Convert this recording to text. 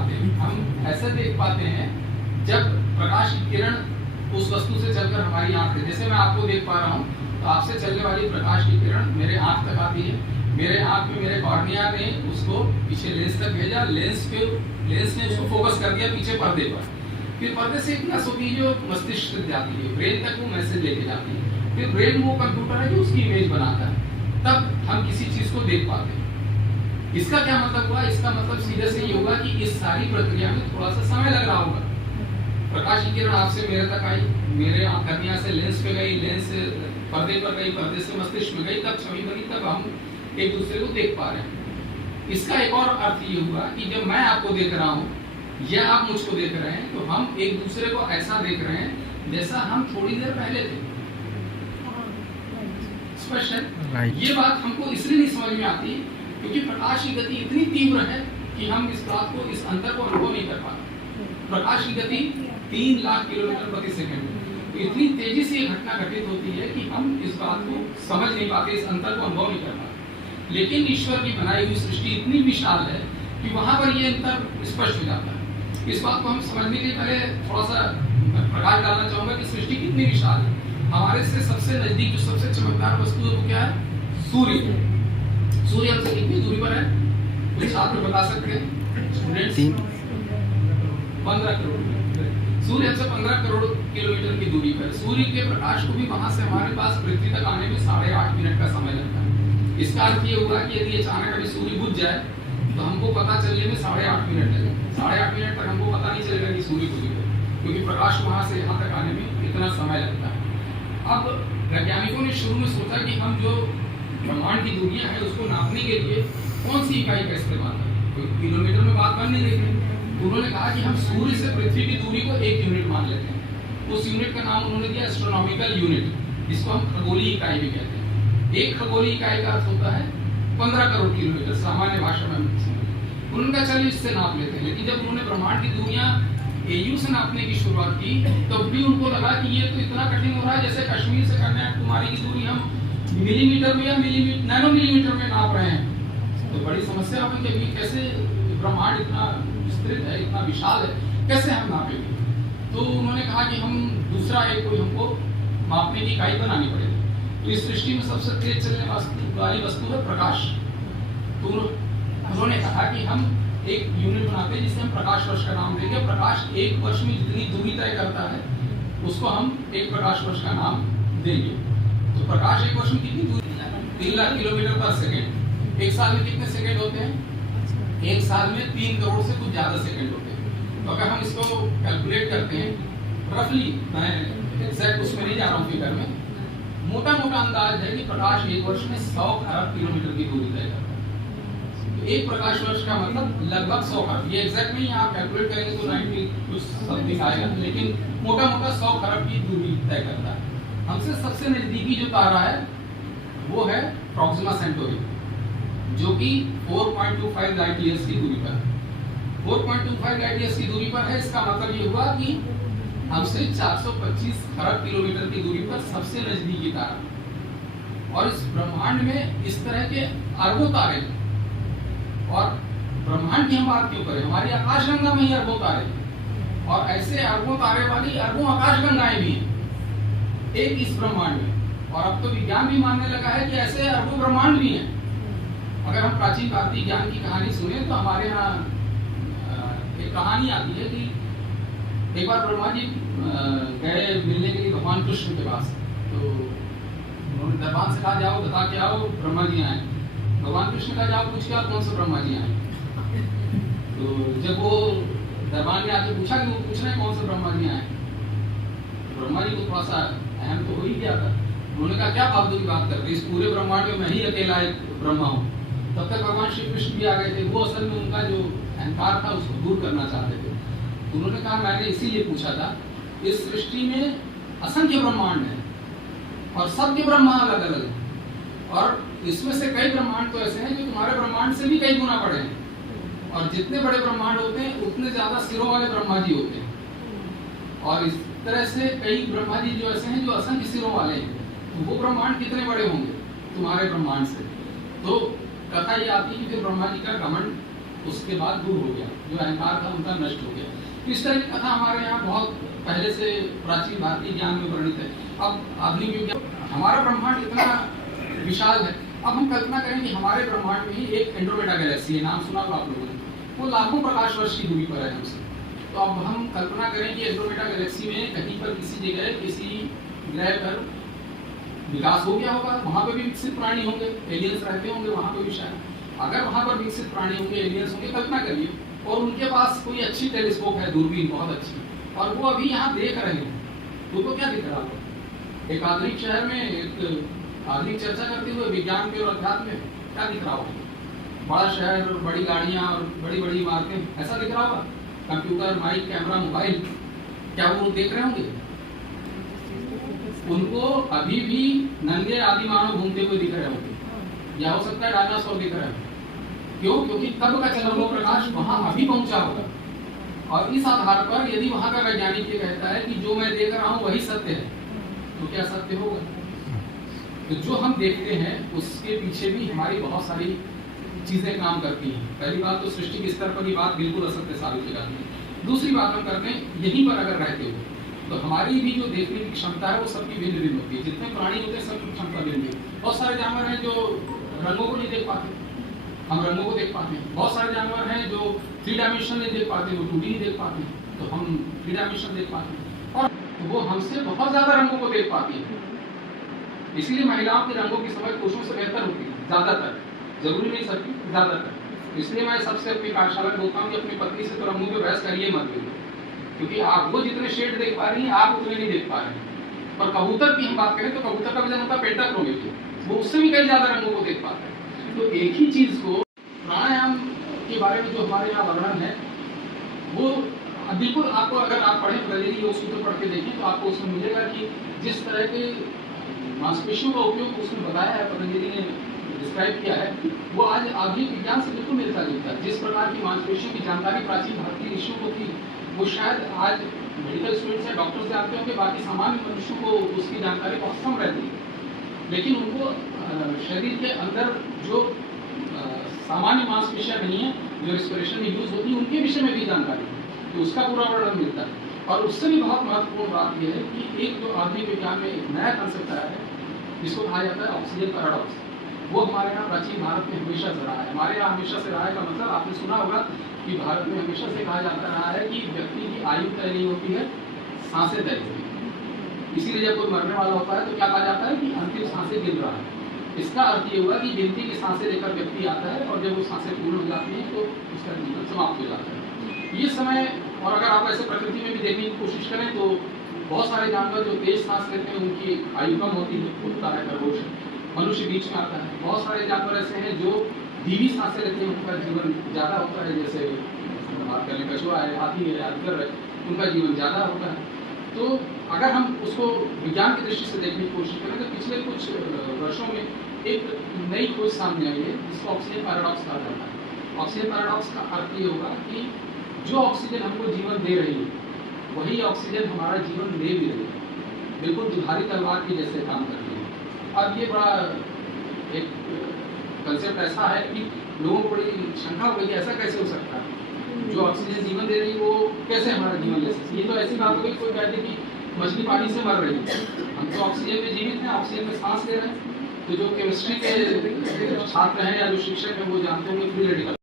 पाते हैं, हम ऐसे देख पाते हैं जब प्रकाश की किरण उस वस्तु से चलकर हमारी आंख है, जैसे मैं आपको देख पा रहा हूँ तो आपसे चलने वाली प्रकाश की किरण मेरे आंख तक आती है, मेरे आंख में मेरे कॉर्निया ने उसको पीछे लेंस तक भेजा, लेंस ने उसको फोकस कर दिया पीछे पर्दे पर, फिर पर्दे से इतना होती है जो मस्तिष्क तक जाती है, ब्रेन तक वो मैसेज लेके जाती है, फिर ब्रेन वो कंप्यूटर है जो उसकी इमेज बनाता है, तब हम किसी चीज को देख पाते हैं। इसका क्या मतलब हुआ? इसका मतलब सीधे से ये होगा कि इस सारी प्रक्रिया में थोड़ा सा समय लग रहा होगा। प्रकाश की किरण आपसे मेरे तक आई, मेरे कॉर्निया से लेंस पे गई, लेंस से पर्दे पर गई, पर्दे से मस्तिष्क में गई, तब छवि बनी, तब हम एक दूसरे को देख पा रहे हैं। इसका एक और अर्थ ये हुआ कि जब मैं आपको देख रहा हूँ या आप मुझको देख रहे हैं तो हम एक दूसरे को ऐसा देख रहे हैं जैसा हम थोड़ी देर पहले थे। स्पष्ट है? ये बात हमको इसलिए नहीं समझ में आती क्योंकि प्रकाश की गति इतनी तीव्र है कि हम इस बात को, इस अंतर को अनुभव नहीं कर पाते। प्रकाश की गति 3 लाख किलोमीटर प्रति सेकंड, तो इतनी तेजी से ये घटना घटित होती है कि हम इस बात को समझ नहीं पाते, इस अंतर को अनुभव नहीं कर पाते। लेकिन ईश्वर की बनाई हुई सृष्टि इतनी विशाल है कि वहां पर ये अंतर स्पष्ट हो जाता है। इस बात को हम समझने के पहले थोड़ा सा प्रकाश डालना चाहूंगा कि सृष्टि कितनी विशाल है। हमारे से सबसे नजदीक जो सबसे चमकदार वस्तु है वो क्या है? सूर्य। सूर्य हमसे कितनी दूरी पर है? कुछ छात्र बता सकते हैं? स्टूडेंट्स 15 करोड़। सूर्य हमसे 15 करोड़ किलोमीटर की दूरी पर। सूर्य के प्रकाश को भी वहां से हमारे पास पृथ्वी तक आने में 8.5 मिनट का समय लगता है। इसका अर्थ ये हुआ कि यदि अचानक अभी सूर्य बुझ जाए तो हमको पता चलने में 8.5 मिनट लगे। 8.5 मिनट तक हमको पता नहीं चलेगा कि सूर्य बुझ गया, क्योंकि प्रकाश वहां से यहाँ तक आने में इतना समय लगता है। अब वैज्ञानिकों ने शुरू में सोचा कि हम जो ब्रह्मांड की दूरियां हैं उसको नापने के लिए कौन सी इकाई का इस्तेमाल करें। तो किलोमीटर में बात कर नहीं देते, उन्होंने कहा कि हम सूर्य से पृथ्वी की दूरी को 1 यूनिट मान लेते हैं। उस यूनिट का नाम उन्होंने दिया एस्ट्रोनॉमिकल यूनिट, जिसको हम खगोलीय इकाई भी कहते हैं। एक खगोलीय इकाई का अर्थ होता है 15 करोड़ किलोमीटर, सामान्य भाषा में। उनका चलिए इससे नाप लेते हैं। लेकिन जब उन्होंने ब्रह्मांड की दूरियां एयू से नापने की शुरुआत की तो भी उनको लगा कि ये तो इतना कठिन हो रहा है, जैसे कश्मीर से कन्याकुमारी की दूरी हम मिलीमीटर में या नैनो मिलीमीटर में नाप रहे हैं। तो बड़ी समस्या हुई कि कैसे ब्रह्मांड इतना विस्तृत है, इतना विशाल है, कैसे हम नापेंगे। तो उन्होंने कहा कि हम दूसरा एक कोई हमको मापने की इकाई बनानी पड़ेगी। तो इस सृष्टि में सबसे तेज चलने वाली वस्तु है प्रकाश। तो उन्होंने कहा कि हम एक यूनिट बनाते हैं जिसे हम प्रकाश वर्ष का नाम देंगे। प्रकाश एक वर्ष में जितनी दूरी तय करता है उसको हम एक प्रकाश वर्ष का नाम देंगे। तो प्रकाश एक वर्ष में कितनी दूरी? 3 लाख किलोमीटर पर सेकेंड। एक साल में कितने सेकेंड होते हैं? एक साल में 3 करोड़ से कुछ ज्यादा सेकेंड होते हैं। तो अगर हम इसको कैलकुलेट करते हैं रफली, मैं एग्जैक्ट उसमें नहीं जा रहा हूँ फिगर में, मोटा मोटा अंदाज है कि प्रकाश एक वर्ष में 100 अरब किलोमीटर की दूरी तय करता है। तो एक प्रकाश वर्ष का मतलब लगभग 100 खरब। ये एग्जैक्ट नहीं, आप कैलकुलेट करेंगे तो 90 कुछ समथिंग आएगा, लेकिन मोटा मोटा 100 खरब की दूरी तय करता है। हमसे सबसे नजदीकी जो तारा है वो है प्रॉक्सिमा सेंटोरी, जो कि 4.25 लाइट ईयर्स की दूरी पर है। 4.25 लाइट ईयर्स की दूरी पर है। इसका मतलब ये हुआ कि हमसे 425 खरब किलोमीटर की दूरी पर सबसे नजदीकी तारा। और इस ब्रह्मांड में इस तरह के अरबों तारे हैं। और ब्रह्मांड की हम बात क्यों करें, हमारी आकाशगंगा में ही अरबों तारे हैं। और ऐसे अरबों तारे वाली अरबों आकाशगंगाएं भी हैं एक इस ब्रह्मांड में। और अब तो विज्ञान भी मानने लगा है कि ऐसे अरबों ब्रह्मांड भी हैं। अगर हम प्राचीन भारतीय ज्ञान की कहानी सुने तो हमारे यहाँ एक कहानी आती है कि एक बार ब्रह्मा जी गए मिलने के लिए भगवान कृष्ण के पास। तो उन्होंने दरबान से कहा जाओ बता के आओ ब्रह्मा जी आए। भगवान कृष्ण का जाओ पूछ के आओ कौन से ब्रह्मा जी आए। तो जब वो दरबान ने आके पूछा कि वो पूछ रहे हैं कौन से ब्रह्मा जी आए, तो ब्रह्मा जी को थोड़ा सा अहम तो हो ही गया था। उन्होंने कहा क्या फालतू की बात करते, इस पूरे ब्रह्मांड में मैं ही अकेला एक ब्रह्मा हूँ। तब तक भगवान श्री कृष्ण भी आ गए थे। वो असल में उनका जो अहंकार था उसको दूर करना चाहते थे। उन्होंने कहा मैंने इसीलिए पूछा था, इस सृष्टि में असंख्य ब्रह्मांड है और सबके ब्रह्मा अलग अलग है। और इसमें से कई ब्रह्मांड तो ऐसे हैं जो तुम्हारे ब्रह्मांड से भी कई गुना बड़े हैं। और जितने बड़े ब्रह्मांड होते हैं उतने ज्यादा सिरों वाले ब्रह्मा जी होते हैं। और इस तरह से कई ब्रह्मा जी जो ऐसे हैं जो असंख्य सिरों वाले हैं। तो वो ब्रह्मांड कितने बड़े होंगे तुम्हारे ब्रह्मांड से। तो कथा ये आती है कि फिर ब्रह्मा जी का घमंड उसके बाद दूर हो गया, जो अहंकार था उनका नष्ट हो गया। तो इस तरह की कथा हमारे यहाँ बहुत पहले से प्राचीन भारतीय ज्ञान में वर्णित है। अब आधुनिक विज्ञान, हमारा ब्रह्मांड इतना विशाल है। अब हम कल्पना करें कि हमारे ब्रह्मांड में ही एक एंड्रोमेडा गैलेक्सी है, नाम सुना होगा आप लोगों ने, वो लाखों प्रकाश वर्ष की दूरी पर है हमसे। तो अब हम कल्पना करें कि एंड्रोमेडा गैलेक्सी में कहीं पर किसी जगह किसी ग्रह पर विकास हो गया होगा, वहां पर भी विकसित प्राणी होंगे, एलियंस रहते होंगे वहां पर भी शायद। अगर वहां पर विकसित प्राणी होंगे, एलियंस होंगे, कल्पना करिए, और उनके पास कोई अच्छी टेलीस्कोप है, दूरबीन बहुत अच्छी, और वो अभी यहाँ देख रहे हैं, तो उनको क्या दिख रहा होगा? एक आधुनिक शहर में एक आधुनिक चर्चा करते हुए विज्ञान के और अध्यात्म में क्या दिख रहा होगा? बड़ा शहर, बड़ी गाड़ियां और बड़ी बड़ी इमारतें, ऐसा दिख रहा होगा? कंप्यूटर, माइक, कैमरा, मोबाइल, क्या वो देख रहे होंगे? उनको अभी भी नंगे आदि मानव घूमते हुए दिख रहे होंगे, या हो सकता है डायनासोर दिख रहे हो। क्यों? क्योंकि तब का चला हुआ प्रकाश वहां अभी पहुंचा होगा, और इस आधार पर यदि वहां का वैज्ञानिक ये कहता है कि जो मैं देख रहा हूं वही सत्य है, तो क्या सत्य होगा? तो जो हम देखते हैं उसके पीछे भी हमारी बहुत सारी चीजें काम करती हैं। पहली बात तो सृष्टि के स्तर पर ये बात बिल्कुल असत्य साबित हो जाती है। दूसरी बात हम करते हैं, यहीं पर अगर रहते हो तो हमारी भी जो देखने की क्षमता है वो सबकी भिन्न भिन्न होती है। जितने प्राणी होते हैं सबकी क्षमता भिन्न है। बहुत सारे जानवर हैं जो रंगों को नहीं देख पाते, हम रंगों को देख पाते हैं। बहुत सारे जानवर हैं जो 3 डायमेंशन नहीं देख पाते, वो 2D नहीं देख पाते, तो हम 3 डायमेंशन देख पाते हैं, और वो हमसे बहुत ज्यादा रंगों को देख पाती है। इसलिए महिलाओं के रंगों की समझ पुरुषों से बेहतर होती है, ज्यादातर, जरूरी नहीं सबकी, ज्यादातर। इसलिए मैं सबसे अपनी पाठशाला में बोलता हूँ कि अपनी पत्नी से तो रंगों पे बहस करिए मत, क्योंकि आप वो जितने शेड देख पा रही हैं आप उतने नहीं देख पा रहे हैं। और कबूतर की हम बात करें तो कबूतर का वजन होता है पेंटाक्रोमेटिक, वो उससे भी कई ज्यादा रंगों को देख पाता है। तो एक ही चीज को प्राणायाम के बारे में जो हमारे यहाँ वर्णन है वो बिल्कुल आपको, अगर आप पढ़ें पतंजलि योग सूत्र पढ़ के देखें तो आपको उसमें मिलेगा कि जिस तरह के मांसपेशियों का उपयोग उसने बताया है, पतंजलि ने डिस्क्राइब किया है, वो आज आधुनिक विज्ञान से बिल्कुल मिलता जुलता है। जिस प्रकार की मांसपेशियों की जानकारी प्राचीन भारतीय ऋषियों को थी, वो शायद आज मेडिकल स्टूडेंट्स या डॉक्टर्स जानते होंगे, बाकी सामान्य मनुष्यों को उसकी जानकारी बहुत कम रहती है। लेकिन उनको शरीर के अंदर जो सामान्य मांसपेशियां नहीं है जो रेस्पिरेशन में यूज होती है, उनके विषय में भी जानकारी है, तो उसका पूरा वर्णन मिलता है। और उससे भी बहुत महत्वपूर्ण बात यह है कि एक जो आधुनिक विज्ञान में एक नया कंसेप्ट आया है जिसको कहा जाता है ऑक्सीजन पैराडॉक्स, वो हमारे यहाँ प्राचीन भारत में हमेशा से रहा है। हमारे यहाँ हमेशा से रहा है का मतलब आपने सुना होगा कि भारत में हमेशा से कहा जाता रहा है कि व्यक्ति की आयु तय नहीं होती है, सांसें तय होती है। इसीलिए जब कोई मरने वाला होता है तो क्या कहा जाता है कि अंतिम सांसें गिन रहा है। इसका अर्थ ये हुआ कि गिनती की सांसें लेकर व्यक्ति आता है, और जब वो सांसें पूर्ण हो जाती हैं तो उसका जीवन समाप्त हो जाता है। ये समय, और अगर आप ऐसे प्रकृति में भी देखने की कोशिश करें तो बहुत सारे जानवर जो तेज सांस लेते हैं उनकी आयु कम होती है, कुत्ता है, खरगोश है, मनुष्य बीच में आता है। बहुत सारे जानवर ऐसे हैं जो धीमी सांसें लेते हैं, उनका जीवन ज़्यादा होता है, जैसे बात करें कछुआ है, हाथी है, अजगर है, उनका जीवन ज़्यादा होता है। तो अगर हम उसको विज्ञान की दृष्टि से देखने की कोशिश करें तो पिछले कुछ वर्षों में एक नई खोज सामने आई है जिसको ऑक्सीजन पैराडॉक्स कहा जाता है। ऑक्सीजन पैराडॉक्स का अर्थ ये होगा कि जो ऑक्सीजन हमको जीवन दे रही है वही ऑक्सीजन हमारा जीवन ले भी रही है, बिल्कुल दुधारी तलवार की जैसे काम करती है। अब ये बड़ा एक कंसेप्ट ऐसा है कि लोगों को बड़ी शंका हो गई कि ऐसा कैसे हो सकता है, जो ऑक्सीजन जीवन दे रही है वो कैसे हमारा जीवन ले सकती है। ये तो ऐसी बात हो गई, कोई कहते कि मछली पानी से मर रही है, हम तो ऑक्सीजन में जीवित हैं, ऑक्सीजन में सांस ले रहे हैं। तो जो केमिस्ट्री के छात्र हैं या जो शिक्षक हैं वो जानते होंगे फ्री रेडिकल